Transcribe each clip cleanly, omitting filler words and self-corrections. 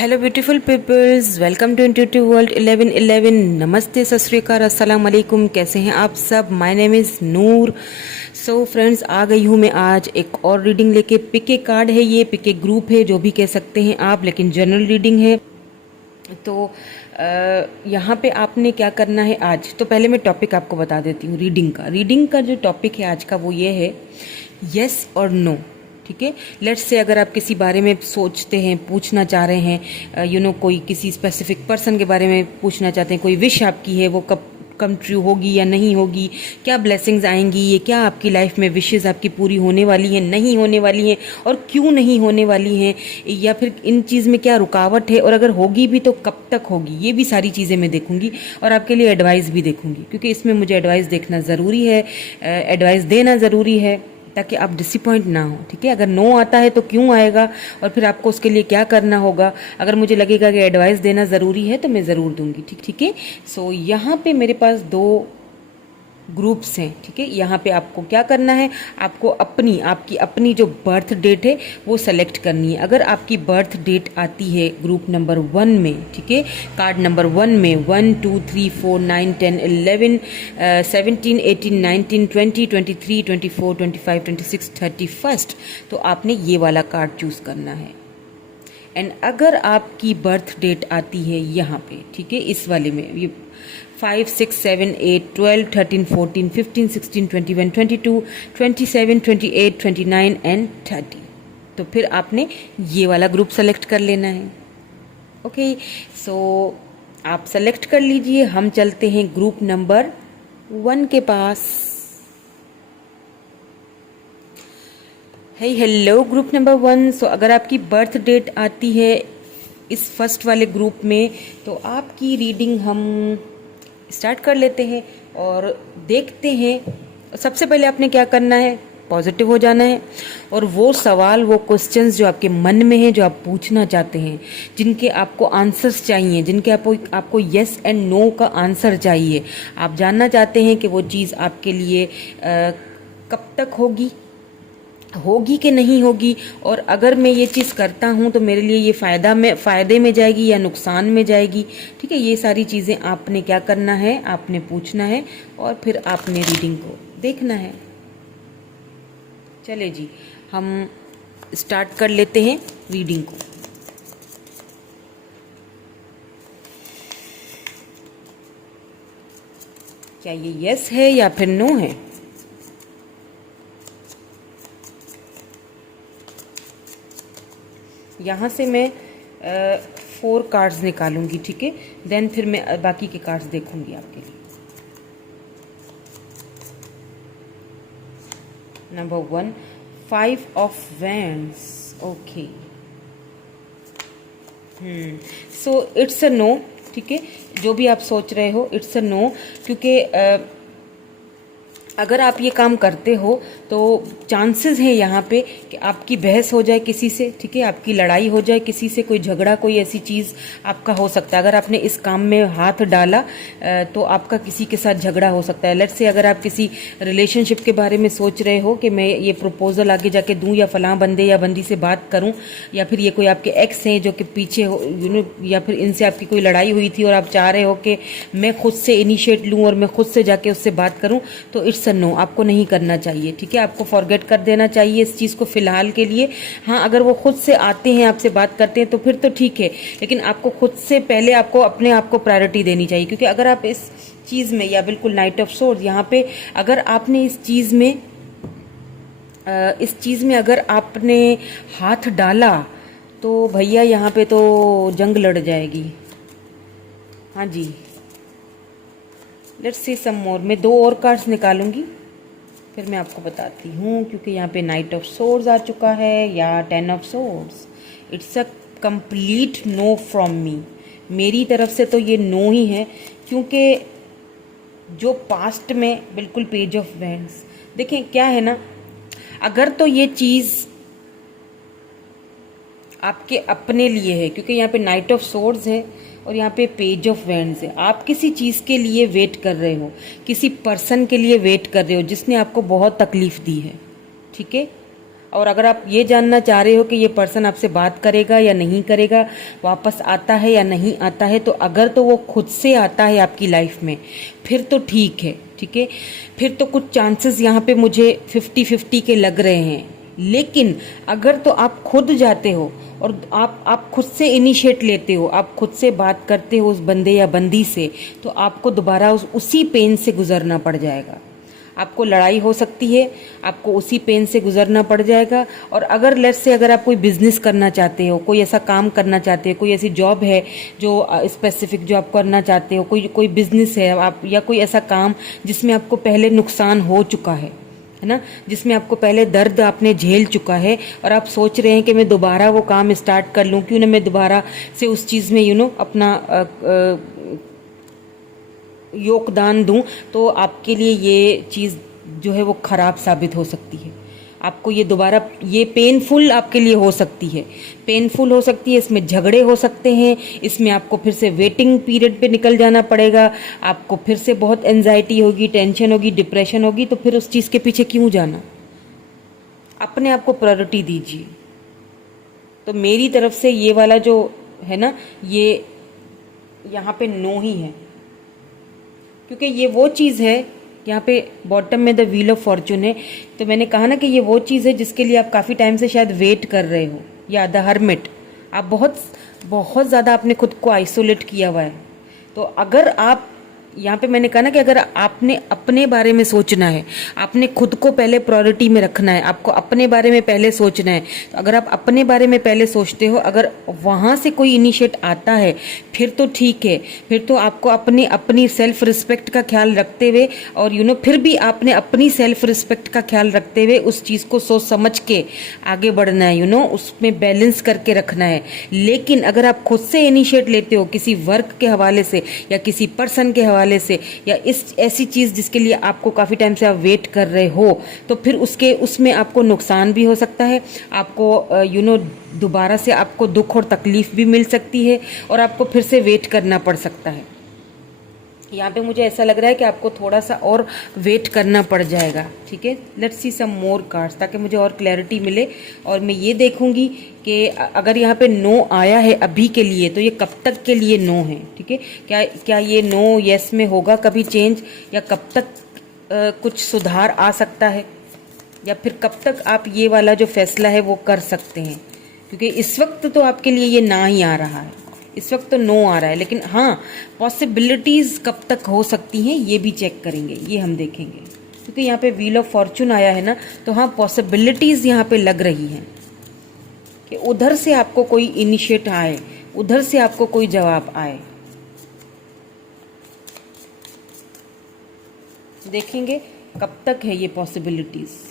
Hello beautiful peoples, welcome to intuitive world 1111। नमस्ते, सत श्री अकाल, अस्सलाम वालेकुम। कैसे हैं आप सब? My name is Noor. So friends, आ गई हूँ मैं आज एक और रीडिंग लेके। पिके कार्ड है, ये पिके ग्रुप है, जो भी कह सकते हैं आप, लेकिन जनरल रीडिंग है। तो यहाँ पे आपने क्या करना है आज। तो पहले मैं टॉपिक आपको बता देती हूँ रीडिंग का जो टॉपिक है आज का वो ये है, यस और नो। ठीक है, लेट्स से अगर आप किसी बारे में सोचते हैं, पूछना चाह रहे हैं, कोई किसी स्पेसिफिक पर्सन के बारे में पूछना चाहते हैं, कोई विश आपकी है वो कब कम ट्रू होगी या नहीं होगी, क्या ब्लेसिंग्स आएंगी, ये क्या आपकी लाइफ में विशेस आपकी पूरी होने वाली हैं, नहीं होने वाली हैं, और क्यों नहीं होने वाली हैं, या फिर इन चीज़ में क्या रुकावट है, और अगर होगी भी तो कब तक होगी, ये भी सारी चीज़ें मैं देखूंगी। और आपके लिए एडवाइस भी देखूंगी, क्योंकि इसमें मुझे एडवाइस देखना ज़रूरी है, एडवाइस देना ज़रूरी है, ताकि आप डिसअपॉइंट ना हो। ठीक है, अगर नो आता है तो क्यों आएगा, और फिर आपको उसके लिए क्या करना होगा। अगर मुझे लगेगा कि एडवाइस देना ज़रूरी है तो मैं ज़रूर दूंगी। ठीक है। सो यहाँ पे मेरे पास दो ग्रुप्स हैं। ठीक है, यहाँ पे आपको क्या करना है, आपको आपकी अपनी जो बर्थ डेट है वो सेलेक्ट करनी है। अगर आपकी बर्थ डेट आती है ग्रुप नंबर 1 में, ठीक है, कार्ड नंबर 1 में 1 2 3 4 9 10 11 17 18 19 20 23 24 25 26 31, तो आपने ये वाला कार्ड चूज करना है। एंड अगर आपकी बर्थ डेट आती है यहाँ पे, ठीक है, इस वाले में, ये 5 6 7 8 12 13 14 15 16 21 22 27 28 29 एंड 30, तो फिर आपने ये वाला ग्रुप सेलेक्ट कर लेना है। ओके, सो आप सेलेक्ट कर लीजिए। हम चलते हैं ग्रुप नंबर 1 के पास। Hello group number 1। सो अगर आपकी बर्थ डेट आती है इस फर्स्ट वाले ग्रुप में, तो आपकी रीडिंग हम स्टार्ट कर लेते हैं और देखते हैं। सबसे पहले आपने क्या करना है, पॉजिटिव हो जाना है, और वो सवाल, वो क्वेश्चंस जो आपके मन में है, जो आप पूछना चाहते हैं, जिनके आपको आंसर्स चाहिए, जिनके आपको यस एंड नो का आंसर चाहिए, आप जानना चाहते हैं कि वो चीज़ आपके लिए कब तक होगी कि नहीं होगी, और अगर मैं ये चीज़ करता हूँ तो मेरे लिए ये फ़ायदे में जाएगी या नुकसान में जाएगी। ठीक है, ये सारी चीज़ें आपने क्या करना है, आपने पूछना है, और फिर आपने रीडिंग को देखना है। चले जी, हम स्टार्ट कर लेते हैं रीडिंग को। क्या ये यस है या फिर नो है? यहाँ से मैं 4 कार्ड्स निकालूंगी। ठीक है, देन फिर मैं बाकी के कार्ड्स देखूंगी आपके लिए। Number 1, 5 of wands. Okay, so it's a no. ठीक है, जो भी आप सोच रहे हो, इट्स अ नो, क्योंकि अगर आप ये काम करते हो तो चांसेस हैं यहाँ पे कि आपकी बहस हो जाए किसी से। ठीक है, आपकी लड़ाई हो जाए किसी से, कोई झगड़ा, कोई ऐसी चीज़ आपका हो सकता है। अगर आपने इस काम में हाथ डाला तो आपका किसी के साथ झगड़ा हो सकता है। लेट्स से अगर आप किसी रिलेशनशिप के बारे में सोच रहे हो कि मैं ये प्रपोजल आगे जाके दूं, या फलां बंदे या बंदी से बात करूं, या फिर ये कोई आपके एक्स हैं जो कि पीछे हो, या फिर इनसे आपकी कोई लड़ाई हुई थी और आप चाह रहे हो कि मैं खुद से इनिशिएट लूं और मैं खुद से जाके उससे बात करूं, तो इट्स नो, आपको नहीं करना चाहिए। ठीक है, आपको फॉरगेट कर देना चाहिए इस चीज़ को फिलहाल के लिए। हाँ, अगर वो खुद से आते हैं, आपसे बात करते हैं, तो फिर तो ठीक है, लेकिन आपको खुद से पहले आपको अपने आप को प्रायोरिटी देनी चाहिए। क्योंकि अगर आप इस चीज़ में, या बिल्कुल नाइट ऑफ सोर्ड्स, यहाँ पे अगर आपने इस चीज़ में अगर आपने हाथ डाला तो भैया यहाँ पे तो जंग लड़ जाएगी। हाँ जी, लेट्स सी सम मोर। मैं 2 और कार्ड्स निकालूंगी, फिर मैं आपको बताती हूँ। क्योंकि यहाँ पे नाइट ऑफ सोर्ड्स आ चुका है, या 10 of swords. It's a complete know from me. मेरी तरफ से तो ये नो ही है, क्योंकि जो पास्ट में बिल्कुल पेज ऑफ वैंड्स, देखें क्या है ना, अगर तो ये चीज़ आपके अपने लिए है, क्योंकि यहाँ पे नाइट ऑफ सोर्ड्स है और यहाँ पे पेज ऑफ वैंड्स है। आप किसी चीज़ के लिए वेट कर रहे हो, किसी पर्सन के लिए वेट कर रहे हो जिसने आपको बहुत तकलीफ दी है। ठीक है, और अगर आप ये जानना चाह रहे हो कि ये पर्सन आपसे बात करेगा या नहीं करेगा, वापस आता है या नहीं आता है, तो अगर तो वो खुद से आता है आपकी लाइफ में फिर तो ठीक है, ठीक है, फिर तो कुछ चांसेस यहाँ पे मुझे 50-50 के लग रहे हैं। लेकिन अगर तो आप खुद जाते हो और आप खुद से इनिशिएट लेते हो, आप खुद से बात करते हो उस बंदे या बंदी से, तो आपको दोबारा उसी पेन से गुजरना पड़ जाएगा। आपको लड़ाई हो सकती है, आपको उसी पेन से गुजरना पड़ जाएगा। और अगर लेट्स से अगर आप कोई बिजनेस करना चाहते हो, कोई ऐसा काम करना चाहते हो, कोई ऐसी जॉब है जो स्पेसिफिक जो आप करना चाहते हो, कोई बिजनेस है आप, या कोई ऐसा काम जिसमें आपको पहले नुकसान हो चुका है ना, जिसमें आपको पहले दर्द आपने झेल चुका है, और आप सोच रहे हैं कि मैं दोबारा वो काम स्टार्ट कर लूँ, क्यों ना मैं दोबारा से उस चीज़ में अपना योगदान दूं, तो आपके लिए ये चीज़ जो है वो ख़राब साबित हो सकती है। आपको ये दोबारा ये पेनफुल आपके लिए हो सकती है, पेनफुल हो सकती है, इसमें झगड़े हो सकते हैं, इसमें आपको फिर से वेटिंग पीरियड पे निकल जाना पड़ेगा, आपको फिर से बहुत एंजाइटी होगी, टेंशन होगी, डिप्रेशन होगी। तो फिर उस चीज़ के पीछे क्यों जाना? अपने आप को प्रायोरिटी दीजिए। तो मेरी तरफ से ये वाला जो है ना, ये यहाँ पे नो ही है, क्योंकि ये वो चीज़ है, यहाँ पे बॉटम में द व्हील ऑफ फॉर्चून है। तो मैंने कहा ना कि ये वो चीज़ है जिसके लिए आप काफ़ी टाइम से शायद वेट कर रहे हो, या द हर्मिट। आप बहुत बहुत ज़्यादा आपने खुद को आइसोलेट किया हुआ है। तो अगर आप यहाँ पे मैंने कहा ना कि अगर आपने अपने बारे में सोचना है, आपने खुद को पहले प्रायोरिटी में रखना है, आपको अपने बारे में पहले सोचना है। तो अगर आप अपने बारे में पहले सोचते हो, अगर वहाँ से कोई इनिशिएट आता है फिर तो ठीक है, फिर तो आपको अपनी सेल्फ रिस्पेक्ट का ख्याल रखते हुए, और फिर भी आपने अपनी सेल्फ रिस्पेक्ट का ख्याल रखते हुए उस चीज़ को सोच समझ के आगे बढ़ना है, उसमें बैलेंस करके रखना है। लेकिन अगर आप खुद से इनिशिएट लेते हो किसी वर्क के हवाले से या किसी पर्सन के हवाले से, या इस ऐसी चीज़ जिसके लिए आपको काफ़ी टाइम से आप वेट कर रहे हो, तो फिर उसमें आपको नुकसान भी हो सकता है, आपको दोबारा से आपको दुख और तकलीफ भी मिल सकती है, और आपको फिर से वेट करना पड़ सकता है। यहाँ पे मुझे ऐसा लग रहा है कि आपको थोड़ा सा और वेट करना पड़ जाएगा, ठीक है। Let's see some more cards, ताकि मुझे और क्लैरिटी मिले, और मैं ये देखूंगी कि अगर यहाँ पे नो आया है अभी के लिए, तो ये कब तक के लिए नो है, ठीक है। क्या ये नो यस में होगा कभी चेंज, या कब तक कुछ सुधार आ सकता है, या फिर कब तक आप ये वाला जो फैसला है वो कर सकते हैं। क्योंकि इस वक्त तो आपके लिए ये ना ही आ रहा है, इस वक्त तो नो आ रहा है, लेकिन हाँ पॉसिबिलिटीज़ कब तक हो सकती हैं ये भी चेक करेंगे, ये हम देखेंगे। क्योंकि यहाँ पे व्हील ऑफ फॉर्चून आया है ना, तो हाँ पॉसिबिलिटीज़ यहाँ पे लग रही हैं कि उधर से आपको कोई इनिशिएट आए, उधर से आपको कोई जवाब आए। देखेंगे कब तक है ये पॉसिबिलिटीज़।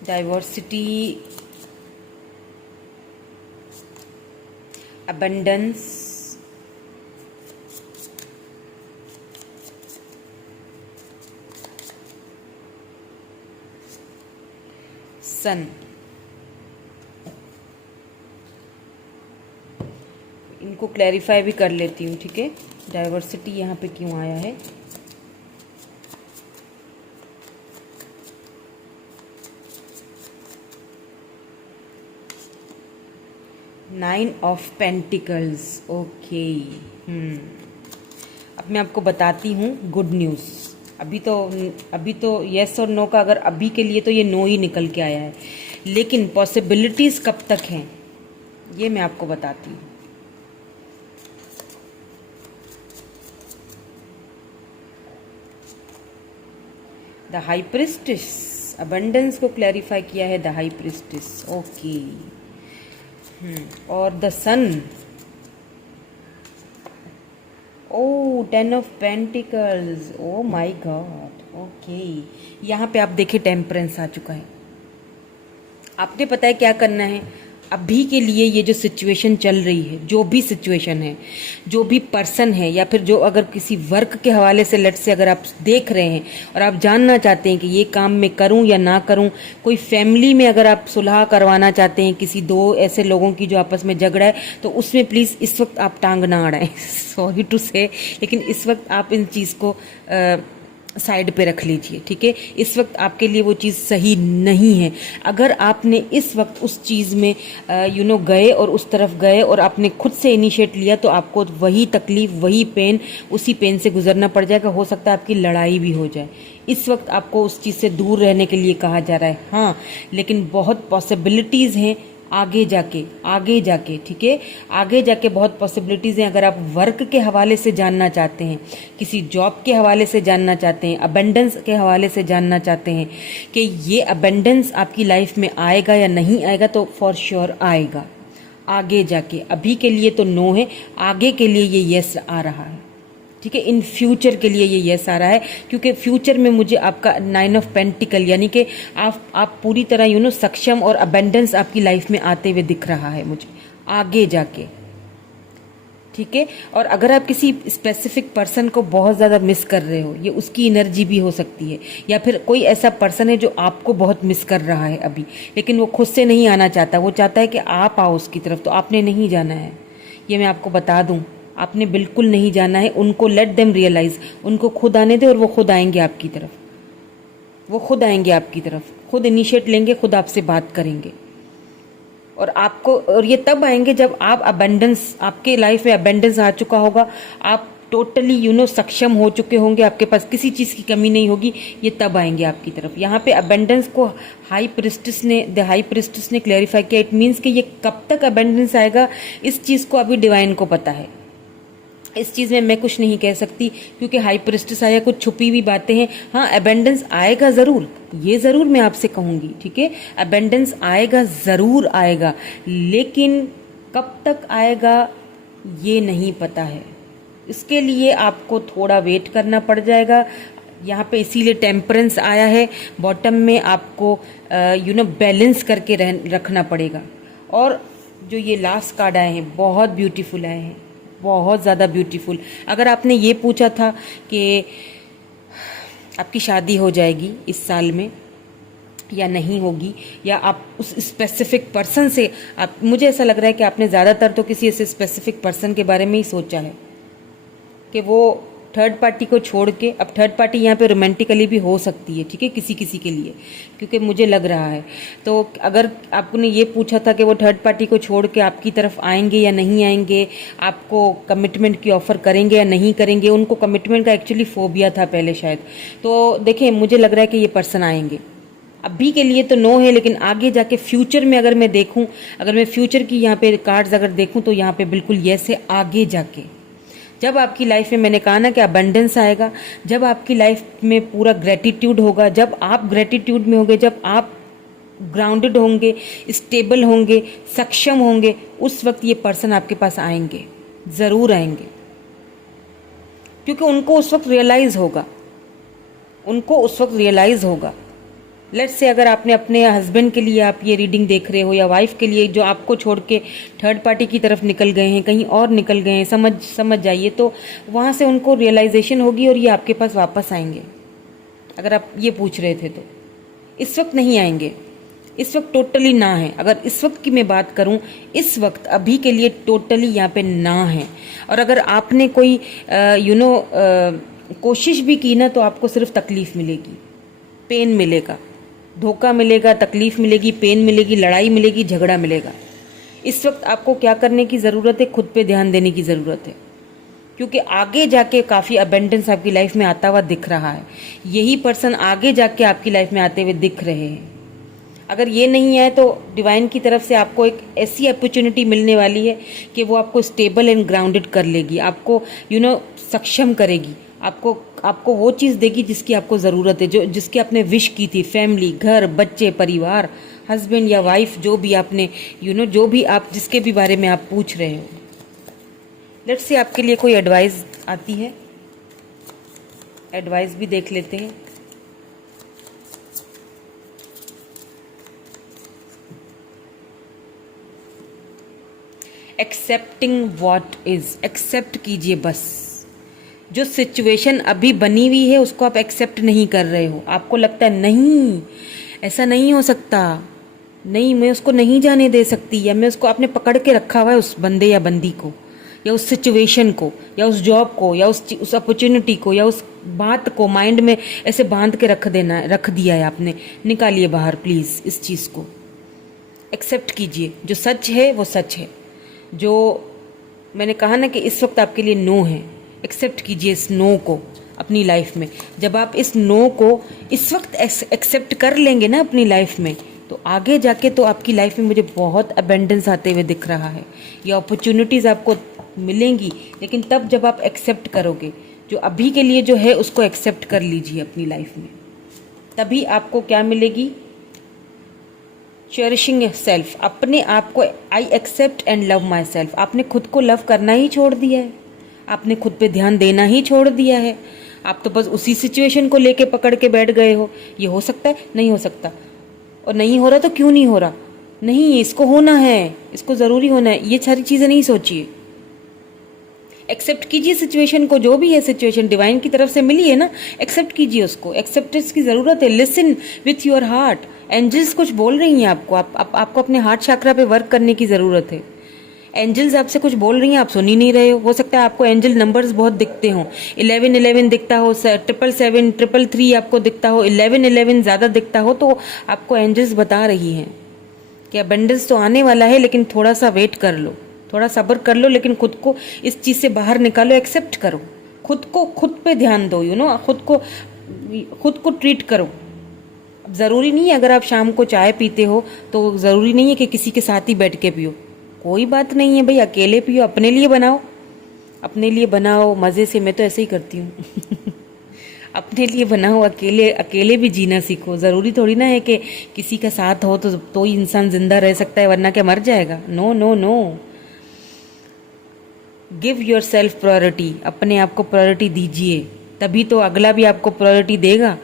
डाइवर्सिटी, abundance, सन। इनको क्लैरिफाई भी कर लेती हूँ, ठीक है। डाइवर्सिटी यहाँ पे क्यों आया है, नाइन ऑफ पेंटिकल्स, ओके। अब मैं आपको बताती हूँ गुड न्यूज़। अभी तो यस और नो का, अगर अभी के लिए तो ये नो ही निकल के आया है, लेकिन पॉसिबिलिटीज़ कब तक हैं ये मैं आपको बताती हूँ। द हाई प्रिस्टिस, अबंडेंस को क्लैरिफाई किया है द हाई प्रिस्टिस, ओके। और the sun, oh 10 of pentacles, oh my God, okay. यहाँ पे आप देखिए टेम्परेंस आ चुका है। आपने पता है क्या करना है, अभी के लिए ये जो सिचुएशन चल रही है, जो भी सिचुएशन है, जो भी पर्सन है, या फिर जो अगर किसी वर्क के हवाले से लेट से अगर आप देख रहे हैं और आप जानना चाहते हैं कि ये काम मैं करूं या ना करूं, कोई फैमिली में अगर आप सुलह करवाना चाहते हैं किसी दो ऐसे लोगों की जो आपस में झगड़ा है, तो उसमें प्लीज़ इस वक्त आप टांग ना अड़ाएं। सॉरी टू से, लेकिन इस वक्त आप इन चीज़ को साइड पे रख लीजिए, ठीक है। इस वक्त आपके लिए वो चीज़ सही नहीं है। अगर आपने इस वक्त उस चीज़ में गए और उस तरफ गए और आपने खुद से इनिशिएट लिया, तो आपको वही तकलीफ, वही पेन, उसी पेन से गुजरना पड़ जाएगा। हो सकता है आपकी लड़ाई भी हो जाए। इस वक्त आपको उस चीज़ से दूर रहने के लिए कहा जा रहा है, हाँ, लेकिन बहुत पॉसिबिलिटीज़ हैं आगे जाके, ठीक है, आगे जाके बहुत पॉसिबिलिटीज़ हैं। अगर आप वर्क के हवाले से जानना चाहते हैं, किसी जॉब के हवाले से जानना चाहते हैं, अबेंडेंस के हवाले से जानना चाहते हैं कि ये अबेंडेंस आपकी लाइफ में आएगा या नहीं आएगा, तो फॉर श्योर आएगा आगे जाके। अभी के लिए तो नो है, आगे के लिए ये यस आ रहा है, ठीक है। इन फ्यूचर के लिए ये यस आ रहा है, क्योंकि फ्यूचर में मुझे आपका 9 ऑफ पेंटिकल, यानी कि आप पूरी तरह सक्षम और अबेंडेंस आपकी लाइफ में आते हुए दिख रहा है मुझे आगे जाके, ठीक है। और अगर आप किसी स्पेसिफिक पर्सन को बहुत ज़्यादा मिस कर रहे हो, ये उसकी एनर्जी भी हो सकती है, या फिर कोई ऐसा पर्सन है जो आपको बहुत मिस कर रहा है अभी, लेकिन वो खुद से नहीं आना चाहता, वो चाहता है कि आप आओ उसकी तरफ, तो आपने नहीं जाना है। ये मैं आपको बता दूं, आपने बिल्कुल नहीं जाना है। उनको लेट देम रियलाइज, उनको खुद आने दे और वो खुद आएंगे आपकी तरफ, वो खुद आएंगे आपकी तरफ, खुद इनिशिएट लेंगे, खुद आपसे बात करेंगे। और ये तब आएंगे जब आप अबेंडेंस, आपके लाइफ में अबेंडेंस आ चुका होगा, आप टोटली सक्षम हो चुके होंगे, आपके पास किसी चीज़ की कमी नहीं होगी, ये तब आएंगे आपकी तरफ। यहाँ पे अबेंडेंस को द हाई प्रिस्टिस ने क्लैरिफाई किया। इट मीन्स कि ये कब तक अबेंडेंस आएगा, इस चीज़ को अभी डिवाइन को पता है। इस चीज़ में मैं कुछ नहीं कह सकती, क्योंकि हाई प्रिस्टिस आया, कुछ छुपी हुई बातें हैं। हाँ, अबेंडेंस आएगा ज़रूर, ये ज़रूर मैं आपसे कहूँगी, ठीक है। अबेंडेंस आएगा, ज़रूर आएगा, लेकिन कब तक आएगा ये नहीं पता है। इसके लिए आपको थोड़ा वेट करना पड़ जाएगा। यहाँ पे इसीलिए टेम्परेंस आया है बॉटम में, आपको बैलेंस करके रखना पड़ेगा। और जो ये लास्ट कार्ड आए हैं, बहुत ब्यूटीफुल आए हैं, बहुत ज़्यादा ब्यूटीफुल। अगर आपने ये पूछा था कि आपकी शादी हो जाएगी इस साल में या नहीं होगी, या आप उस स्पेसिफिक पर्सन से, मुझे ऐसा लग रहा है कि आपने ज़्यादातर तो किसी ऐसे स्पेसिफिक पर्सन के बारे में ही सोचा है कि वो थर्ड पार्टी को छोड़ के, अब थर्ड पार्टी यहाँ पे रोमांटिकली भी हो सकती है, ठीक है, किसी किसी के लिए, क्योंकि मुझे लग रहा है। तो अगर आपने ये पूछा था कि वो थर्ड पार्टी को छोड़ के आपकी तरफ आएंगे या नहीं आएंगे, आपको कमिटमेंट की ऑफ़र करेंगे या नहीं करेंगे, उनको कमिटमेंट का एक्चुअली फोबिया था पहले शायद। तो देखिए, मुझे लग रहा है कि ये पर्सन आएंगे। अभी के लिए तो नो है, लेकिन आगे जाके फ्यूचर में अगर मैं देखूं, अगर मैं फ्यूचर की यहाँ पे कार्ड्स अगर देखूं, तो यहाँ पे बिल्कुल यस है आगे जाके। जब आपकी लाइफ में, मैंने कहा ना कि अबंडेंस आएगा, जब आपकी लाइफ में पूरा ग्रेटिट्यूड होगा, जब आप ग्रेटिट्यूड में होंगे, जब आप ग्राउंडेड होंगे, स्टेबल होंगे, सक्षम होंगे, उस वक्त ये पर्सन आपके पास आएंगे, ज़रूर आएंगे, क्योंकि उनको उस वक्त रियलाइज़ होगा, उनको उस वक्त रियलाइज़ होगा। लेट्स से अगर आपने अपने हस्बैंड के लिए आप ये रीडिंग देख रहे हो, या वाइफ के लिए जो आपको छोड़ के थर्ड पार्टी की तरफ निकल गए हैं, कहीं और निकल गए हैं, समझ जाइए, तो वहाँ से उनको रियलाइजेशन होगी और ये आपके पास वापस आएंगे। अगर आप ये पूछ रहे थे तो इस वक्त नहीं आएंगे, इस वक्त टोटली ना है। अगर इस वक्त की मैं बात करूं, इस वक्त अभी के लिए टोटली यहाँ पे ना है। और अगर आपने कोई कोशिश भी की ना, तो आपको सिर्फ तकलीफ मिलेगी, पेन मिलेगा, धोखा मिलेगा, तकलीफ मिलेगी, पेन मिलेगी, लड़ाई मिलेगी, झगड़ा मिलेगा। इस वक्त आपको क्या करने की ज़रूरत है, खुद पे ध्यान देने की ज़रूरत है, क्योंकि आगे जाके काफ़ी अबेंडेंस आपकी लाइफ में आता हुआ दिख रहा है। यही पर्सन आगे जाके आपकी लाइफ में आते हुए दिख रहे हैं। अगर ये नहीं आए, तो डिवाइन की तरफ से आपको एक ऐसी अपॉर्चुनिटी मिलने वाली है कि वो आपको स्टेबल एंड ग्राउंडेड कर लेगी, आपको सक्षम करेगी, आपको वो चीज़ देगी जिसकी आपको ज़रूरत है, जिसकी आपने विश की थी। फैमिली, घर, बच्चे, परिवार, हस्बैंड या वाइफ, जो भी आपने जो भी आप जिसके भी बारे में आप पूछ रहे हो। लेट्स से आपके लिए कोई एडवाइस आती है, एडवाइस भी देख लेते हैं। एक्सेप्टिंग व्हाट इज, एक्सेप्ट कीजिए बस। जो सिचुएशन अभी बनी हुई है उसको आप एक्सेप्ट नहीं कर रहे हो, आपको लगता है नहीं ऐसा नहीं हो सकता, नहीं मैं उसको नहीं जाने दे सकती, या मैं उसको आपने पकड़ के रखा हुआ है उस बंदे या बंदी को, या उस सिचुएशन को, या उस जॉब को, या उस अपॉर्चुनिटी को, या उस बात को माइंड में ऐसे बांध के रख दिया है आपने। निकालिए बाहर प्लीज़ इस चीज़ को, एक्सेप्ट कीजिए। जो सच है वो सच है। जो मैंने कहा ना कि इस वक्त आपके लिए नो है, एक्सेप्ट कीजिए इस नो को अपनी लाइफ में। जब आप इस नो को इस वक्त एक्सेप्ट कर लेंगे ना अपनी लाइफ में, तो आगे जाके तो आपकी लाइफ में मुझे बहुत अबेंडेंस आते हुए दिख रहा है। ये अपॉर्चुनिटीज़ आपको मिलेंगी, लेकिन तब जब आप एक्सेप्ट करोगे। जो अभी के लिए जो है उसको एक्सेप्ट कर लीजिए अपनी लाइफ में, तभी आपको क्या मिलेगी? चेरिशिंग सेल्फ, अपने आप को। I accept and love myself. आपने खुद को लव करना ही छोड़ दिया है, आपने खुद पे ध्यान देना ही छोड़ दिया है। आप तो बस उसी सिचुएशन को लेके पकड़ के बैठ गए हो। ये हो सकता है, नहीं हो सकता, और नहीं हो रहा तो क्यों नहीं हो रहा, नहीं इसको होना है, इसको ज़रूरी होना है, ये सारी चीज़ें नहीं सोचिए। एक्सेप्ट कीजिए सिचुएशन को, जो भी है सिचुएशन डिवाइन की तरफ से मिली है ना, एक्सेप्ट कीजिए उसको। एक्सेप्टेंस की ज़रूरत है। Listen with your heart. Angels कुछ बोल रही हैं आपको, आपको अपने हार्ट चक्रा पे वर्क करने की ज़रूरत है। एंजल्स आपसे कुछ बोल रही हैं, आप सुन ही नहीं रहे हो। हो सकता है आपको एंजल नंबर्स बहुत दिखते हों, 1111 दिखता हो, 777 333 आपको दिखता हो, 1111 ज़्यादा दिखता हो, तो आपको एंजल्स बता रही हैं कि अबंडेंस तो आने वाला है, लेकिन थोड़ा सा वेट कर लो, थोड़ा सब्र कर लो, लेकिन खुद को इस चीज़ से बाहर निकालो, एक्सेप्ट करो। खुद को, खुद पे ध्यान दो, खुद को ट्रीट करो। अब ज़रूरी नहीं है अगर आप शाम को चाय पीते हो तो ज़रूरी नहीं है कि किसी के साथ ही बैठ के पियो। कोई बात नहीं है भाई, अकेले पियो, अपने लिए बनाओ, अपने लिए बनाओ मज़े से। मैं तो ऐसे ही करती हूँ अपने लिए बनाओ, अकेले अकेले भी जीना सीखो। ज़रूरी थोड़ी ना है कि किसी का साथ हो तो ही इंसान जिंदा रह सकता है, वरना क्या मर जाएगा? No no no. Give yourself priority. अपने आप को प्रायोरिटी दीजिए, तभी तो अगला भी आपको प्रायोरिटी देगा,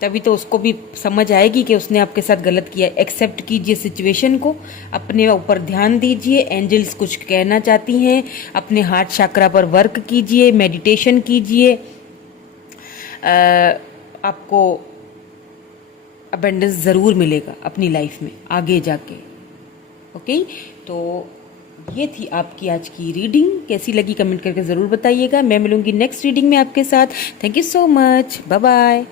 तभी तो उसको भी समझ आएगी कि उसने आपके साथ गलत किया। एक्सेप्ट कीजिए सिचुएशन को, अपने ऊपर ध्यान दीजिए। एंजल्स कुछ कहना चाहती हैं, अपने हार्ट चक्रा पर वर्क कीजिए, मेडिटेशन कीजिए। आपको अबंडेंस ज़रूर मिलेगा अपनी लाइफ में आगे जाके। ओके, तो ये थी आपकी आज की रीडिंग। कैसी लगी कमेंट करके ज़रूर बताइएगा। मैं मिलूंगी नेक्स्ट रीडिंग में आपके साथ। Thank you so much, bye bye.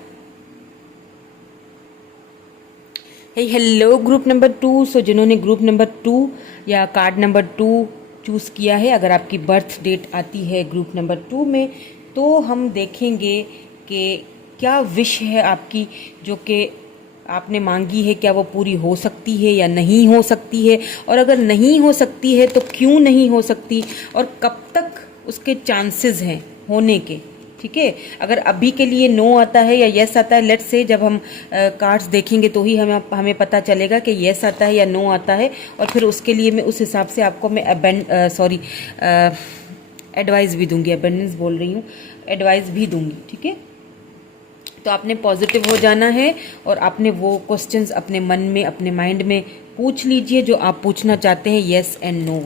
Hello group number 2। So जिन्होंने ग्रुप नंबर 2 या कार्ड नंबर 2 चूज़ किया है, अगर आपकी बर्थ डेट आती है ग्रुप नंबर 2 में, तो हम देखेंगे कि क्या विश है आपकी, जो कि आपने मांगी है, क्या वो पूरी हो सकती है या नहीं हो सकती है, और अगर नहीं हो सकती है तो क्यों नहीं हो सकती, और कब तक उसके चांसेस हैं होने के। ठीक है, अगर अभी के लिए नो आता है या यस आता है, लेट्स से जब हम कार्ड्स देखेंगे तो ही हमें पता चलेगा कि यस आता है या नो आता है, और फिर उसके लिए मैं उस हिसाब से आपको मैं एडवाइस भी दूंगी। अबेंडेंस बोल रही हूँ, एडवाइस भी दूंगी। ठीक है, तो आपने पॉजिटिव हो जाना है, और आपने वो क्वेश्चंस अपने मन में, अपने माइंड में पूछ लीजिए जो आप पूछना चाहते हैं, येस एंड नो।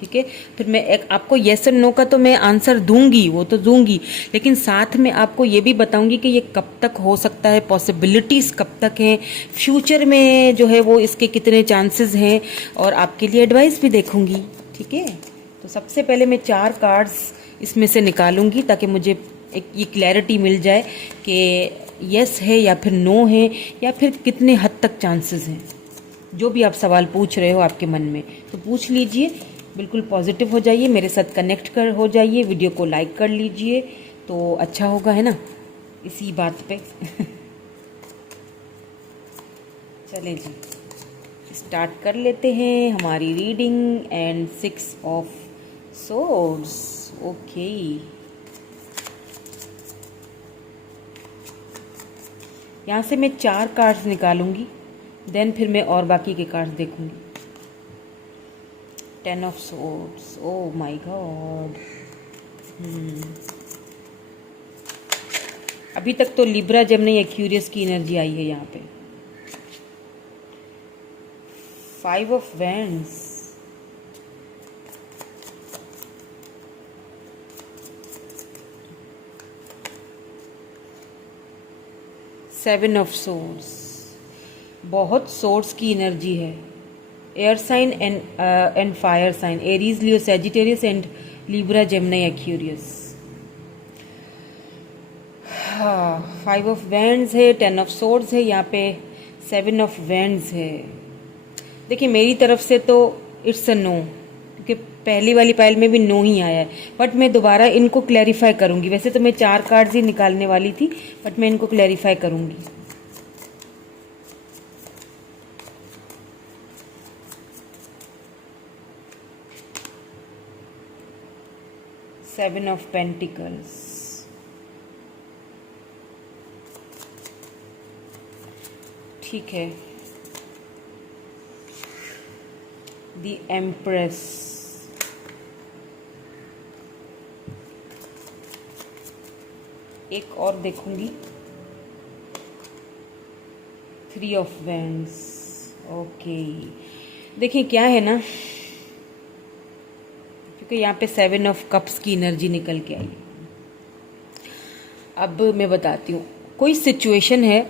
ठीक है, फिर मैं आपको येस एंड नो का तो मैं आंसर दूंगी, वो तो दूंगी, लेकिन साथ में आपको ये भी बताऊंगी कि ये कब तक हो सकता है, पॉसिबिलिटीज़ कब तक हैं, फ्यूचर में जो है वो इसके कितने चांसेस हैं, और आपके लिए एडवाइस भी देखूंगी। ठीक है, तो सबसे पहले मैं 4 कार्ड्स इसमें से निकालूंगी ताकि मुझे एक ये क्लैरिटी मिल जाए कि यस है या फिर नो है, या फिर कितने हद तक चांसेस हैं। जो भी आप सवाल पूछ रहे हो आपके मन में, तो पूछ लीजिए, बिल्कुल पॉजिटिव हो जाइए, मेरे साथ कनेक्ट हो जाइए, वीडियो को लाइक कर लीजिए तो अच्छा होगा, है ना, इसी बात पे चलें जी, स्टार्ट कर लेते हैं हमारी reading. And 6 of swords. Okay, यहाँ से मैं 4 कार्ड्स निकालूंगी, देन फिर मैं और बाकी के कार्ड्स देखूंगी। 10 of swords, oh my God. अभी तक तो लिब्रा जेमिनी एक्वेरियस की एनर्जी आई है यहाँ पे। 5 of wands, seven of swords, बहुत सोर्स की एनर्जी है। Air sign and fire sign, Aries, Leo, Sagittarius and Libra, Gemini, Aquarius. हाँ, 5 ऑफ वैंड्स है, 10 ऑफ सोर्ड्स है, यहाँ पे 7 ऑफ वैंड्स है। देखिए मेरी तरफ से तो इट्स अ नो, क्योंकि पहली वाली पाइल में भी नो ही आया है, बट मैं दोबारा इनको क्लैरिफाई करूंगी। वैसे तो मैं 4 कार्ड्स ही निकालने वाली थी, बट मैं इनको क्लैरिफाई करूंगी। सेवन ऑफ पेंटिकल्स, ठीक है। द एम्प्रेस, एक और देखूंगी। 3 ऑफ वैंड्स, ओके। देखिए क्या है ना, क्योंकि यहाँ पे 7 ऑफ कप्स की एनर्जी निकल के आई। अब मैं बताती हूँ, कोई सिचुएशन है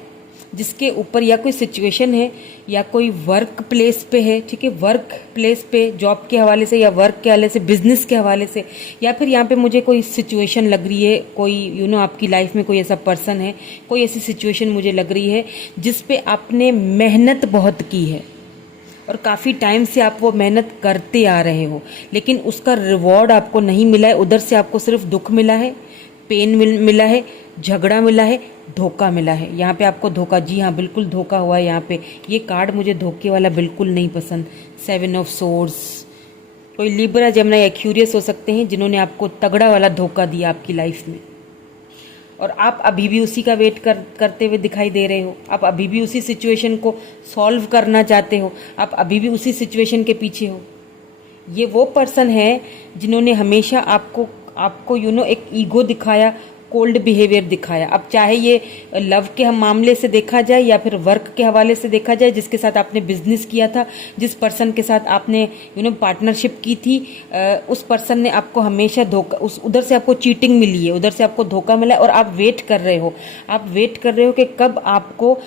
जिसके ऊपर, या कोई सिचुएशन है या कोई वर्क प्लेस पे है, ठीक है, वर्क प्लेस पे जॉब के हवाले से या वर्क के हवाले से, बिजनेस के हवाले से, या फिर यहाँ पे मुझे कोई सिचुएशन लग रही है, कोई आपकी लाइफ में कोई ऐसा पर्सन है, कोई ऐसी सिचुएशन मुझे लग रही है जिस पे आपने मेहनत बहुत की है और काफ़ी टाइम से आप वो मेहनत करते आ रहे हो, लेकिन उसका रिवॉर्ड आपको नहीं मिला है। उधर से आपको सिर्फ दुख मिला है, पेन मिला है, झगड़ा मिला है, धोखा मिला है। यहाँ पे आपको धोखा, जी हाँ बिल्कुल धोखा हुआ है। यहाँ पे ये कार्ड मुझे धोखे वाला बिल्कुल नहीं पसंद। 7 ऑफ सोर्स, कोई लिब्रा, जेमिनी, एक्वेरियस हो सकते हैं जिन्होंने आपको तगड़ा वाला धोखा दिया आपकी लाइफ में, और आप अभी भी उसी का वेट करते हुए दिखाई दे रहे हो। आप अभी भी उसी सिचुएशन को सॉल्व करना चाहते हो, आप अभी भी उसी सिचुएशन के पीछे हो। ये वो पर्सन है जिन्होंने हमेशा आपको एक ईगो दिखाया, कोल्ड बिहेवियर दिखाया। अब चाहे ये लव के हम मामले से देखा जाए या फिर वर्क के हवाले से देखा जाए, जिसके साथ आपने बिजनेस किया था, जिस पर्सन के साथ आपने पार्टनरशिप की थी, उस पर्सन ने आपको हमेशा धोखा, उधर से आपको चीटिंग मिली है, उधर से आपको धोखा मिला है, और आप वेट कर रहे हो। आप वेट कर रहे हो कि कब आपको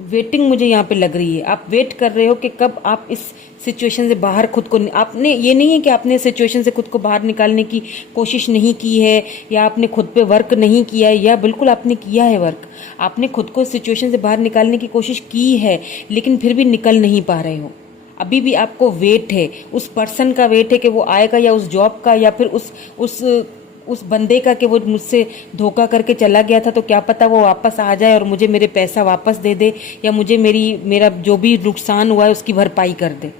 वेटिंग मुझे यहाँ पे लग रही है। आप वेट कर रहे हो कि कब आप इस सिचुएशन से बाहर खुद को, आपने, ये नहीं है कि आपने सिचुएशन से खुद को बाहर निकालने की कोशिश नहीं की है, या आपने खुद पे वर्क नहीं किया है, या बिल्कुल आपने किया है वर्क। आपने खुद को सिचुएशन से बाहर निकालने की कोशिश की है, लेकिन फिर भी निकल नहीं पा रहे हो। अभी भी आपको वेट है, उस पर्सन का वेट है कि वो आएगा, या उस जॉब का, या फिर उस बंदे का कि वो मुझसे धोखा करके चला गया था, तो क्या पता वो वापस आ जाए और मुझे मेरे पैसा वापस दे दे, या मुझे मेरा जो भी नुकसान हुआ है उसकी भरपाई कर दे।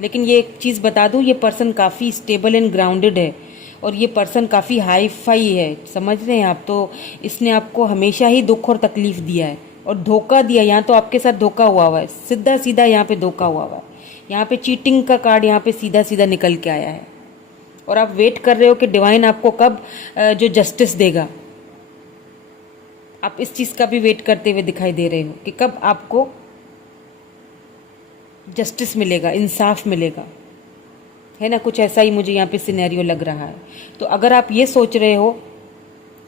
लेकिन ये एक चीज़ बता दूं, ये पर्सन काफ़ी स्टेबल एंड ग्राउंडेड है, और ये पर्सन काफ़ी हाई फाई है, समझ रहे हैं आप। तो इसने आपको हमेशा ही दुख और तकलीफ दिया है और धोखा दिया। यहाँ तो आपके साथ धोखा हुआ है, सीधा सीधा यहाँ पे धोखा हुआ है। यहाँ पे चीटिंग का कार्ड यहाँ पे सीधा सीधा निकल के आया है, और आप वेट कर रहे हो कि डिवाइन आपको कब जो जस्टिस देगा। आप इस चीज़ का भी वेट करते हुए दिखाई दे रहे हो कि कब आपको जस्टिस मिलेगा, इंसाफ मिलेगा, है ना। कुछ ऐसा ही मुझे यहाँ पे सिनेरियो लग रहा है। तो अगर आप ये सोच रहे हो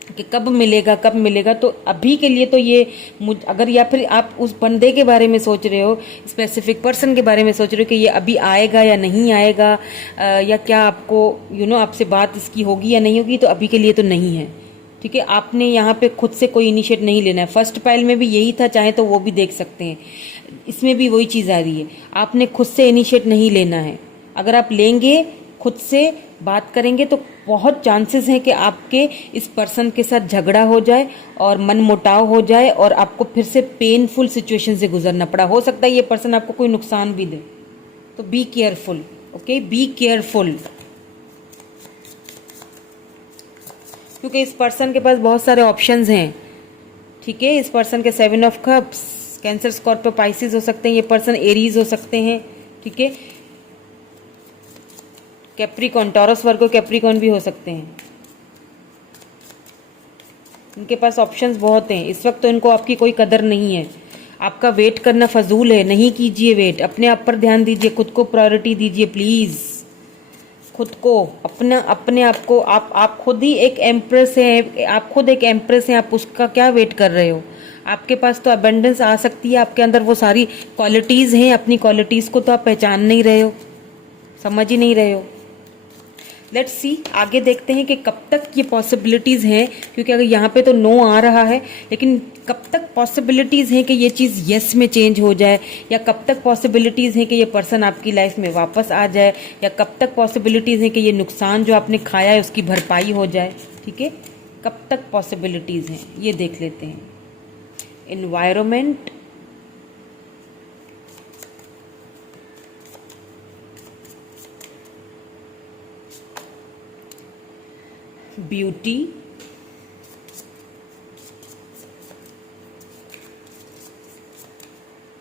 कि कब मिलेगा कब मिलेगा, तो अभी के लिए तो ये अगर, या फिर आप उस बंदे के बारे में सोच रहे हो, स्पेसिफिक पर्सन के बारे में सोच रहे हो कि ये अभी आएगा या नहीं आएगा, या क्या आपको आपसे बात इसकी होगी या नहीं होगी, तो अभी के लिए तो नहीं है, ठीक है। आपने यहाँ पे खुद से कोई इनिशिएट नहीं लेना है। फर्स्ट पाइल में भी यही था, चाहे तो वो भी देख सकते हैं, इसमें भी वही चीज़ आ रही है। आपने खुद से इनिशिएट नहीं लेना है। अगर आप लेंगे, खुद से बात करेंगे, तो बहुत चांसेस हैं कि आपके इस पर्सन के साथ झगड़ा हो जाए और मन मुटाव हो जाए, और आपको फिर से पेनफुल सिचुएशन से गुजरना पड़ा। हो सकता है ये पर्सन आपको कोई नुकसान भी दे, तो be careful, okay, be careful. क्योंकि इस पर्सन के पास बहुत सारे ऑप्शंस हैं, ठीक है। इस पर्सन के 7 of cups, cancer, Scorpio, Pisces हो सकते हैं। ये पर्सन एरीज हो सकते हैं, ठीक है। कैप्रिकॉन, टॉरस, वर्गो, कैप्रिकॉन भी हो सकते हैं। इनके पास ऑप्शंस बहुत हैं। इस वक्त तो इनको आपकी कोई कदर नहीं है। आपका वेट करना फजूल है, नहीं कीजिए वेट। अपने आप पर ध्यान दीजिए, खुद को प्रायोरिटी दीजिए प्लीज़। खुद को अपने आप को आप खुद ही एक एम्प्रेस हैं, आप खुद एक एम्प्रेस हैं, आप उसका क्या वेट कर रहे हो? आपके पास तो अबंडेंस आ सकती है, आपके अंदर वो सारी क्वालिटीज़ हैं, अपनी क्वालिटीज़ को तो आप पहचान नहीं रहे हो, समझ ही नहीं रहे हो। लेट्स सी, आगे देखते हैं कि कब तक ये पॉसिबिलिटीज़ हैं, क्योंकि अगर यहाँ पे तो नो आ रहा है, लेकिन कब तक पॉसिबिलिटीज़ हैं कि ये चीज़ यस में चेंज हो जाए, या कब तक पॉसिबिलिटीज़ हैं कि ये पर्सन आपकी लाइफ में वापस आ जाए, या कब तक पॉसिबिलिटीज़ हैं कि ये नुकसान जो आपने खाया है उसकी भरपाई हो जाए। ठीक है, कब तक पॉसिबिलिटीज़ हैं ये देख लेते हैं। एनवायरमेंट, ब्यूटी,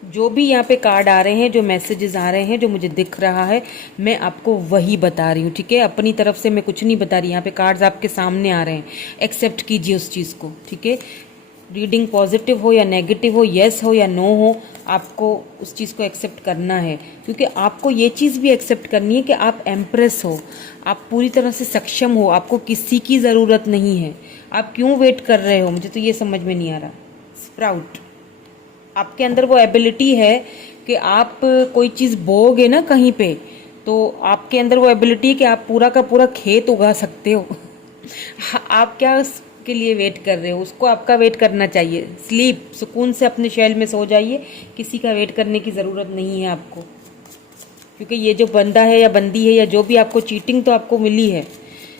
जो भी यहाँ पे कार्ड आ रहे हैं, जो मैसेजेस आ रहे हैं, जो मुझे दिख रहा है, मैं आपको वही बता रही हूँ। ठीक है, अपनी तरफ से मैं कुछ नहीं बता रही। यहाँ पे कार्ड्स आपके सामने आ रहे हैं, एक्सेप्ट कीजिए उस चीज़ को। ठीक है, रीडिंग पॉजिटिव हो या नेगेटिव हो, येस हो या नो हो, आपको उस चीज़ को एक्सेप्ट करना है, क्योंकि आपको ये चीज़ भी एक्सेप्ट करनी है कि आप एम्प्रेस हो, आप पूरी तरह से सक्षम हो, आपको किसी की ज़रूरत नहीं है। आप क्यों वेट कर रहे हो, मुझे तो ये समझ में नहीं आ रहा। स्प्राउट, आपके अंदर वो एबिलिटी है कि आप कोई चीज़ बोओगे ना कहीं पे, तो आपके अंदर वो एबिलिटी है कि आप पूरा का पूरा खेत उगा सकते हो। आप क्या के लिए वेट कर रहे हो? उसको आपका वेट करना चाहिए। स्लीप, सुकून से अपने शैल में सो जाइए, किसी का वेट करने की ज़रूरत नहीं है आपको, क्योंकि ये जो बंदा है या बंदी है या जो भी आपको चीटिंग तो आपको मिली है,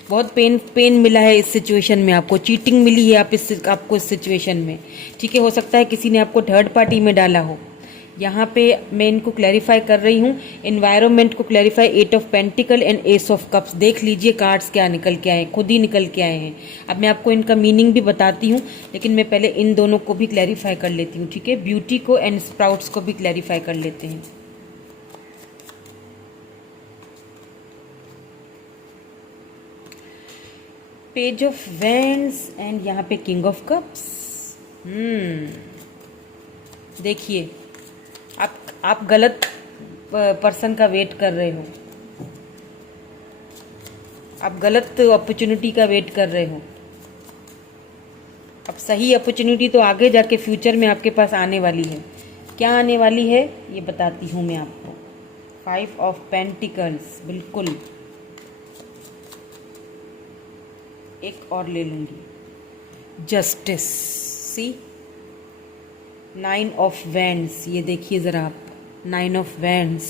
बहुत पेन मिला है इस सिचुएशन में, आपको चीटिंग मिली है आपको इस सिचुएशन में। ठीक है, हो सकता है किसी ने आपको थर्ड पार्टी में डाला हो। यहाँ पे मैं इनको क्लैरिफाई कर रही हूँ, एनवायरनमेंट को clarify, 8 of pentacle and S of cups. देख लीजिए कार्ड्स क्या निकल के आए, खुद ही निकल के आए हैं। अब मैं आपको इनका मीनिंग भी बताती हूँ, लेकिन मैं पहले इन दोनों को भी क्लैरिफाई कर लेती हूँ। ठीक है, ब्यूटी को एंड स्प्राउट्स को भी क्लैरिफाई कर लेते हैं। पेज ऑफ वैंड्स एंड यहाँ पे किंग ऑफ कप्स। देखिए, आप गलत पर्सन का वेट कर रहे हो, आप गलत अपॉर्चुनिटी का वेट कर रहे हो। अब सही अपॉर्चुनिटी तो आगे जाके फ्यूचर में आपके पास आने वाली है। क्या आने वाली है ये बताती हूँ मैं आपको। 5 ऑफ पेंटिकल्स, बिल्कुल। एक और ले लूंगी, जस्टिस। सी, 9 ऑफ वैंड्स, ये देखिए ज़रा आप, 9 ऑफ वैंड्स।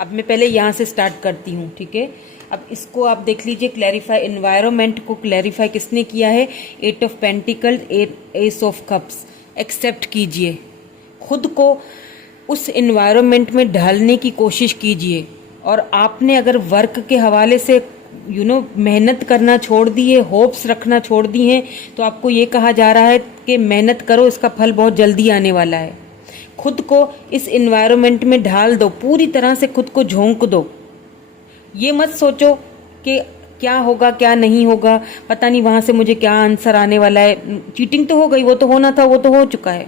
अब मैं पहले यहाँ से स्टार्ट करती हूँ। ठीक है, अब इसको आप देख लीजिए, क्लैरिफाई, एनवायरनमेंट को क्लैरिफाई किसने किया है? 8 of pentacle, ace of cups. Accept कीजिए, खुद को उस एनवायरनमेंट में ढालने की कोशिश कीजिए। और आपने अगर वर्क के हवाले से मेहनत करना छोड़ दी है, होप्स रखना छोड़ दी हैं, तो आपको ये कहा जा रहा है कि मेहनत करो, इसका फल बहुत जल्दी आने वाला है। खुद को इस एनवायरनमेंट में ढाल दो, पूरी तरह से खुद को झोंक दो। ये मत सोचो कि क्या होगा क्या नहीं होगा, पता नहीं वहाँ से मुझे क्या आंसर आने वाला है। चीटिंग तो हो गई, वो तो होना था, वो तो हो चुका है।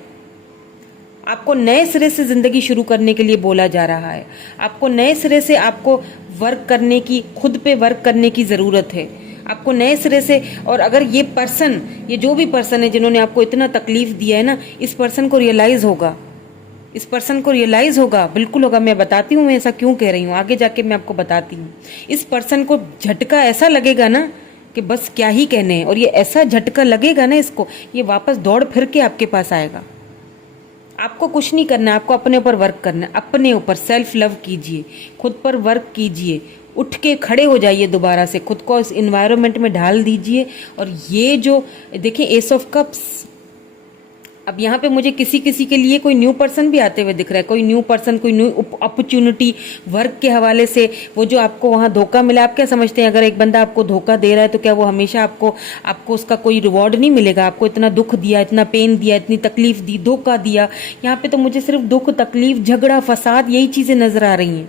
आपको नए सिरे से ज़िंदगी शुरू करने के लिए बोला जा रहा है। आपको नए सिरे से आपको वर्क करने की, खुद पे वर्क करने की ज़रूरत है। आपको नए सिरे से, और अगर ये पर्सन, ये जो भी पर्सन है जिन्होंने आपको इतना तकलीफ दिया है ना, इस पर्सन को रियलाइज़ होगा, इस पर्सन को रियलाइज़ होगा, बिल्कुल होगा। मैं बताती हूँ मैं ऐसा क्यों कह रही हूँ, आगे जाके मैं आपको बताती हूँ। इस पर्सन को झटका ऐसा लगेगा ना कि बस क्या ही कहने हैं, और ये ऐसा झटका लगेगा ना इसको, ये वापस दौड़ फिर के आपके पास आएगा। आपको कुछ नहीं करना है, आपको अपने ऊपर वर्क करना है। अपने ऊपर सेल्फ लव कीजिए, खुद पर वर्क कीजिए, उठ के खड़े हो जाइए दोबारा से, खुद को इस इन्वायरमेंट में ढाल दीजिए। और ये जो देखिए, एस ऑफ कप्स, अब यहाँ पे मुझे किसी किसी के लिए कोई न्यू पर्सन भी आते हुए दिख रहा है, कोई न्यू पर्सन, कोई न्यू अपॉर्चुनिटी वर्क के हवाले से। वो जो आपको वहाँ धोखा मिला, आप क्या समझते हैं, अगर एक बंदा आपको धोखा दे रहा है तो क्या वो हमेशा आपको उसका कोई रिवॉर्ड नहीं मिलेगा? आपको इतना दुख दिया, इतना पेन दिया, इतनी तकलीफ दी, धोखा दिया, यहाँ पे तो मुझे सिर्फ दुख, तकलीफ, झगड़ा, फसाद, यही चीज़ें नजर आ रही हैं।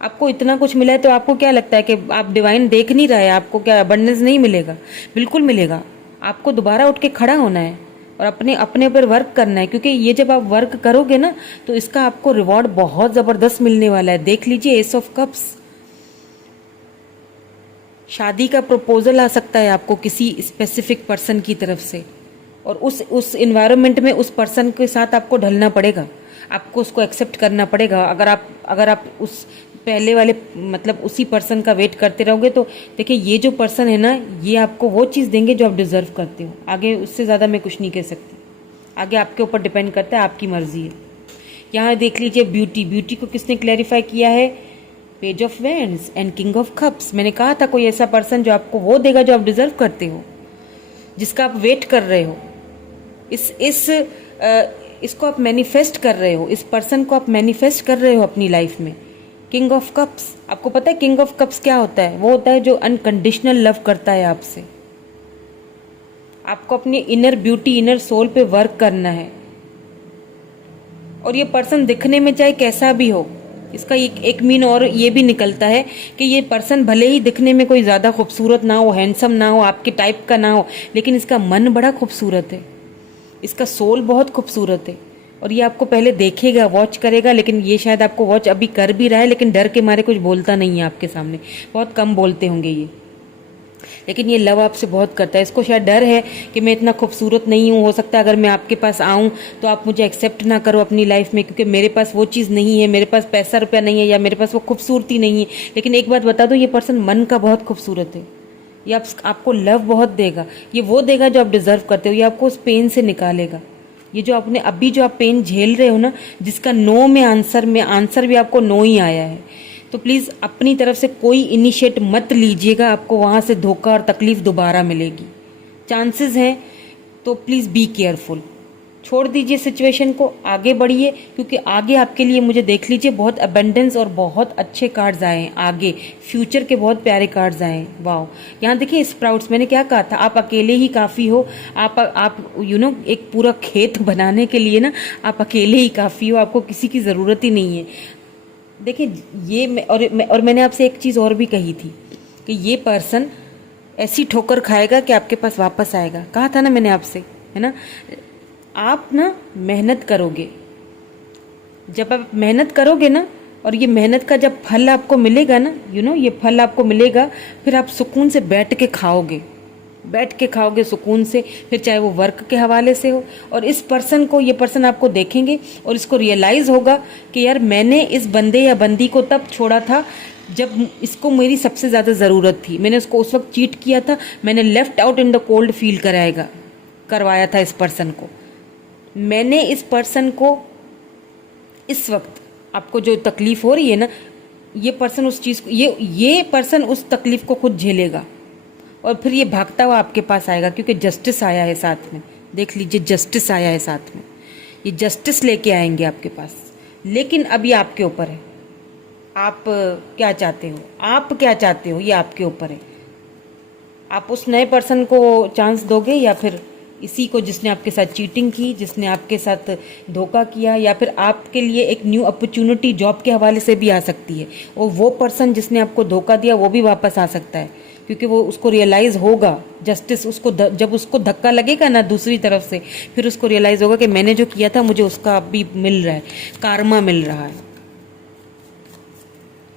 आपको इतना कुछ मिला है तो आपको क्या लगता है कि आप डिवाइन देख नहीं रहे? आपको क्या अबंडेंस नहीं मिलेगा? बिल्कुल मिलेगा। आपको दोबारा उठ के खड़ा होना है, और अपने अपने पर वर्क करना है, क्योंकि ये जब आप वर्क करोगे ना तो इसका आपको रिवॉर्ड बहुत ज़बरदस्त मिलने वाला है। देख लीजिए, एस ऑफ कप्स, शादी का प्रपोजल आ सकता है आपको किसी स्पेसिफिक पर्सन की तरफ से, और उस इन्वायरमेंट में उस पर्सन के साथ आपको ढलना पड़ेगा, आपको उसको एक्सेप्ट करना पड़ेगा। अगर आप उस पहले वाले मतलब उसी पर्सन का वेट करते रहोगे तो देखिए, ये जो पर्सन है ना, ये आपको वो चीज़ देंगे जो आप डिज़र्व करते हो। आगे उससे ज़्यादा मैं कुछ नहीं कह सकती, आगे आपके ऊपर डिपेंड करता है, आपकी मर्जी है। यहाँ देख लीजिए, ब्यूटी को किसने क्लैरिफाई किया है? Page of vends and king of cups. मैंने कहा था कोई ऐसा पर्सन जो आपको वो देगा जो आप डिजर्व करते हो, जिसका आप वेट कर रहे हो। इसको आप मैनिफेस्ट कर रहे हो, इस पर्सन को आप मैनिफेस्ट कर रहे हो अपनी लाइफ में। किंग ऑफ कप्स, आपको पता है किंग ऑफ कप्स क्या होता है? वो होता है जो अनकंडीशनल लव करता है आपसे। आपको अपनी इनर ब्यूटी, इनर सोल पे वर्क करना है। और ये पर्सन दिखने में चाहे कैसा भी हो, इसका एक मीन और ये भी निकलता है कि ये पर्सन भले ही दिखने में कोई ज़्यादा खूबसूरत ना हो, हैंडसम ना हो, आपके टाइप का ना हो, लेकिन इसका मन बड़ा खूबसूरत है, इसका सोल बहुत खूबसूरत है। और ये आपको पहले देखेगा, वॉच करेगा, लेकिन ये शायद आपको वॉच अभी कर भी रहा है, लेकिन डर के मारे कुछ बोलता नहीं है आपके सामने। बहुत कम बोलते होंगे ये, लेकिन ये लव आपसे बहुत करता है। इसको शायद डर है कि मैं इतना खूबसूरत नहीं हूँ, हो सकता है अगर मैं आपके पास आऊँ तो आप मुझे एक्सेप्ट ना करो अपनी लाइफ में, क्योंकि मेरे पास वो चीज़ नहीं है, मेरे पास पैसा रुपया नहीं है, या मेरे पास वो खूबसूरती नहीं है। लेकिन एक बात बता दो, ये पर्सन मन का बहुत खूबसूरत है। ये आपको लव बहुत देगा, ये वो देगा जो आप डिजर्व करते हो, ये आपको उस पेन से निकालेगा। ये जो आपने अभी जो आप पेन झेल रहे हो ना, जिसका नो में आंसर भी आपको नो ही आया है, तो प्लीज़ अपनी तरफ से कोई इनिशिएट मत लीजिएगा, आपको वहाँ से धोखा और तकलीफ दोबारा मिलेगी, चांसेस हैं। तो प्लीज़ बी केयरफुल, छोड़ दीजिए सिचुएशन को, आगे बढ़िए, क्योंकि आगे आपके लिए मुझे देख लीजिए बहुत अबेंडेंस और बहुत अच्छे कार्ड्स आए हैं। आगे फ्यूचर के बहुत प्यारे कार्ड्स आए हैं। वाह, यहाँ देखिए स्प्राउट्स, मैंने क्या कहा था, आप अकेले ही काफ़ी हो। आप एक पूरा खेत बनाने के लिए ना आप अकेले ही काफ़ी हो, आपको किसी की ज़रूरत ही नहीं है। देखिए ये और मैंने आपसे एक चीज़ और भी कही थी कि ये पर्सन ऐसी ठोकर खाएगा कि आपके पास वापस आएगा। कहा था ना मैंने आपसे, है ना? आप ना मेहनत करोगे, जब आप मेहनत करोगे ना, और ये मेहनत का जब फल आपको मिलेगा ना, ये फल आपको मिलेगा, फिर आप सुकून से बैठ के खाओगे सुकून से, फिर चाहे वो वर्क के हवाले से हो। और ये पर्सन आपको देखेंगे और इसको रियलाइज़ होगा कि यार मैंने इस बंदे या बंदी को तब छोड़ा था जब इसको मेरी सबसे ज़्यादा ज़रूरत थी। मैंने उसको उस वक्त चीट किया था, मैंने left out in the cold feel करवाया था इस पर्सन को। मैंने इस पर्सन को, इस वक्त आपको जो तकलीफ हो रही है ना, ये पर्सन उस चीज़ को, ये पर्सन उस तकलीफ को खुद झेलेगा और फिर ये भागता हुआ आपके पास आएगा, क्योंकि जस्टिस आया है साथ में। देख लीजिए, जस्टिस आया है साथ में, ये जस्टिस लेके आएंगे आपके पास। लेकिन अब ये आपके ऊपर है, आप क्या चाहते हो, ये आपके ऊपर है। आप उस नए पर्सन को चांस दोगे, या फिर इसी को जिसने आपके साथ चीटिंग की, जिसने आपके साथ धोखा किया, या फिर आपके लिए एक न्यू अपॉर्चुनिटी जॉब के हवाले से भी आ सकती है। और वो पर्सन जिसने आपको धोखा दिया वो भी वापस आ सकता है, क्योंकि वो उसको रियलाइज़ होगा, जस्टिस उसको जब उसको धक्का लगेगा ना दूसरी तरफ से, फिर उसको रियलाइज़ होगा कि मैंने जो किया था मुझे उसका अभी मिल रहा है, कार्मा मिल रहा है।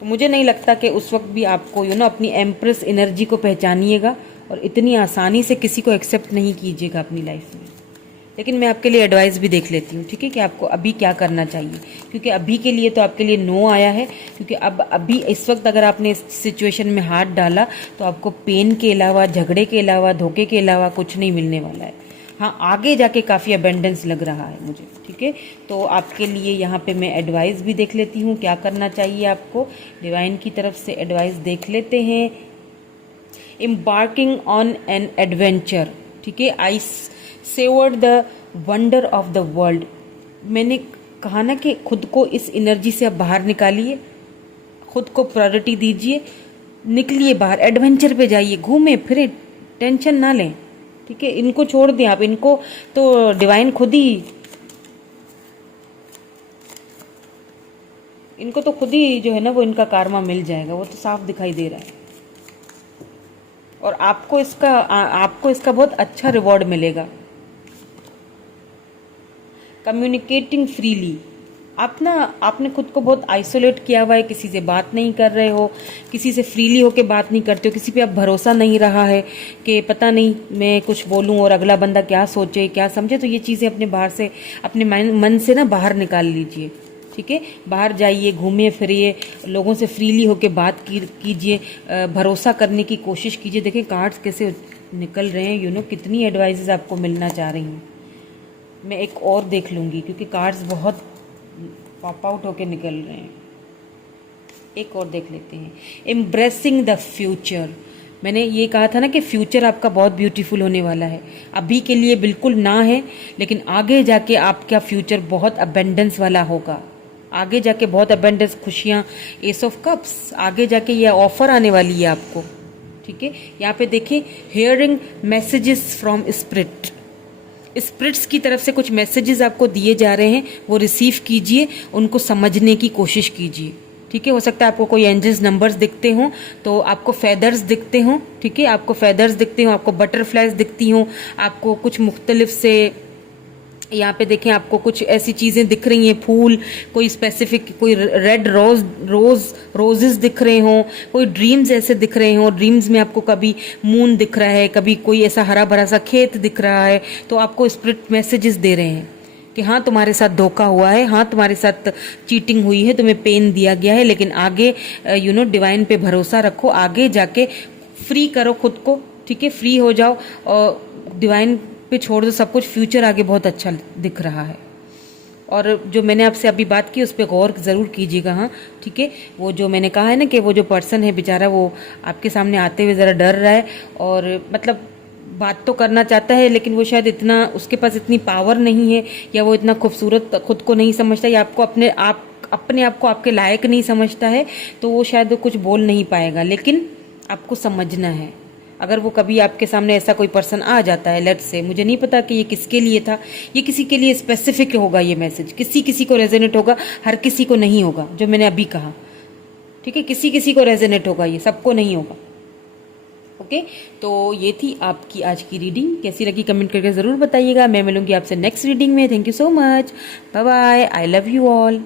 तो मुझे नहीं लगता कि उस वक्त भी आपको अपनी एम्प्रेस एनर्जी को पहचानिएगा और इतनी आसानी से किसी को एक्सेप्ट नहीं कीजिएगा अपनी लाइफ में। लेकिन मैं आपके लिए एडवाइस भी देख लेती हूँ, ठीक है, कि आपको अभी क्या करना चाहिए। क्योंकि अभी के लिए तो आपके लिए नो आया है, क्योंकि अभी इस वक्त अगर आपने इस सिचुएशन में हाथ डाला तो आपको पेन के अलावा, झगड़े के अलावा, धोखे के अलावा कुछ नहीं मिलने वाला है। हाँ, आगे जाके काफ़ी अबेंडेंस लग रहा है मुझे, ठीक है। तो आपके लिए यहाँ पे मैं एडवाइस भी देख लेती हूँ, क्या करना चाहिए आपको। डिवाइन की तरफ से एडवाइस देख लेते हैं। एम्बार्किंग ऑन एन एडवेंचर, ठीक है, I savoured the wonder of the world. मैंने कहा ना कि खुद को इस एनर्जी से आप बाहर निकालिए, खुद को प्रायोरिटी दीजिए, निकलिए बाहर, एडवेंचर पे जाइए, घूमें फिरे, टेंशन ना लें, ठीक है। इनको छोड़ दें आप, इनको तो डिवाइन खुद ही जो है ना वो इनका कार्मा मिल जाएगा, वो तो साफ दिखाई दे रहा है। और आपको इसका बहुत अच्छा रिवॉर्ड मिलेगा। Communicating freely. आपने खुद को बहुत आइसोलेट किया हुआ है, किसी से बात नहीं कर रहे हो, किसी से फ्रीली होके बात नहीं करते हो, किसी पे अब भरोसा नहीं रहा है कि पता नहीं मैं कुछ बोलूं और अगला बंदा क्या सोचे क्या समझे। तो ये चीज़ें अपने बाहर से, अपने मन से ना बाहर निकाल लीजिए, ठीक है। बाहर जाइए, घूमिए फिरिए, लोगों से फ्रीली होके बात कीजिए, भरोसा करने की कोशिश कीजिए। देखें कार्ड्स कैसे निकल रहे हैं, यू नो कितनी एडवाइसेस आपको मिलना चाह रही हूँ। मैं एक और देख लूँगी क्योंकि कार्ड्स बहुत पॉप आउट होके निकल रहे हैं। एक और देख लेते हैं, एम्ब्रेसिंग द फ्यूचर। मैंने ये कहा था ना कि फ्यूचर आपका बहुत ब्यूटीफुल होने वाला है। अभी के लिए बिल्कुल ना है, लेकिन आगे जाके आपका फ्यूचर बहुत अबेंडेंस वाला होगा। आगे जाके बहुत अबेंडेंस, खुशियाँ, एस ऑफ कप्स, आगे जाके ये ऑफर आने वाली है आपको, ठीक है। यहाँ पे देखिए, hearing messages from spirit, spirits की तरफ से कुछ मैसेजेस आपको दिए जा रहे हैं, वो रिसीव कीजिए, उनको समझने की कोशिश कीजिए, ठीक है। हो सकता है आपको कोई एंजल्स नंबर्स दिखते हों, तो आपको फेदर्स दिखते हों, ठीक है, आपको फेदर्स दिखते हों, आपको बटरफ्लाइज दिखती हों, आपको कुछ मुख्तलिफ से यहाँ पे देखें आपको कुछ ऐसी चीज़ें दिख रही हैं, फूल, कोई स्पेसिफिक, कोई रेड रोजेस दिख रहे हों, कोई ड्रीम्स ऐसे दिख रहे हों, ड्रीम्स में आपको कभी मून दिख रहा है, कभी कोई ऐसा हरा भरा सा खेत दिख रहा है। तो आपको स्पिरिट मैसेजेस दे रहे हैं कि हाँ तुम्हारे साथ धोखा हुआ है, हाँ तुम्हारे साथ चीटिंग हुई है, तुम्हें पेन दिया गया है, लेकिन आगे यू नो डिवाइन पे भरोसा रखो, आगे जाके फ्री करो खुद को, ठीक है, फ्री हो जाओ और डिवाइन पे छोड़ दो सब कुछ। फ्यूचर आगे बहुत अच्छा दिख रहा है। और जो मैंने आपसे अभी बात की उस पर गौर ज़रूर कीजिएगा, हाँ ठीक है। वो जो मैंने कहा है ना कि वो जो पर्सन है बेचारा, वो आपके सामने आते हुए ज़रा डर रहा है और मतलब बात तो करना चाहता है, लेकिन वो शायद इतना, उसके पास इतनी पावर नहीं है, या वो इतना खूबसूरत खुद को नहीं समझता, या आपको अपने आप को आपके लायक नहीं समझता है, तो वो शायद कुछ बोल नहीं पाएगा। लेकिन आपको समझना है, अगर वो कभी आपके सामने ऐसा कोई पर्सन आ जाता है, लेट्स से, मुझे नहीं पता कि ये किसके लिए था, ये किसी के लिए स्पेसिफिक होगा ये मैसेज, किसी किसी को रेजोनेट होगा, हर किसी को नहीं होगा, जो मैंने अभी कहा, ठीक है, किसी किसी को रेजोनेट होगा, ये सबको नहीं होगा, ओके। तो ये थी आपकी आज की रीडिंग, कैसी लगी कमेंट करके ज़रूर बताइएगा। मैं मिलूंगी आपसे नेक्स्ट रीडिंग में। Thank you so much, bye bye, I love you all.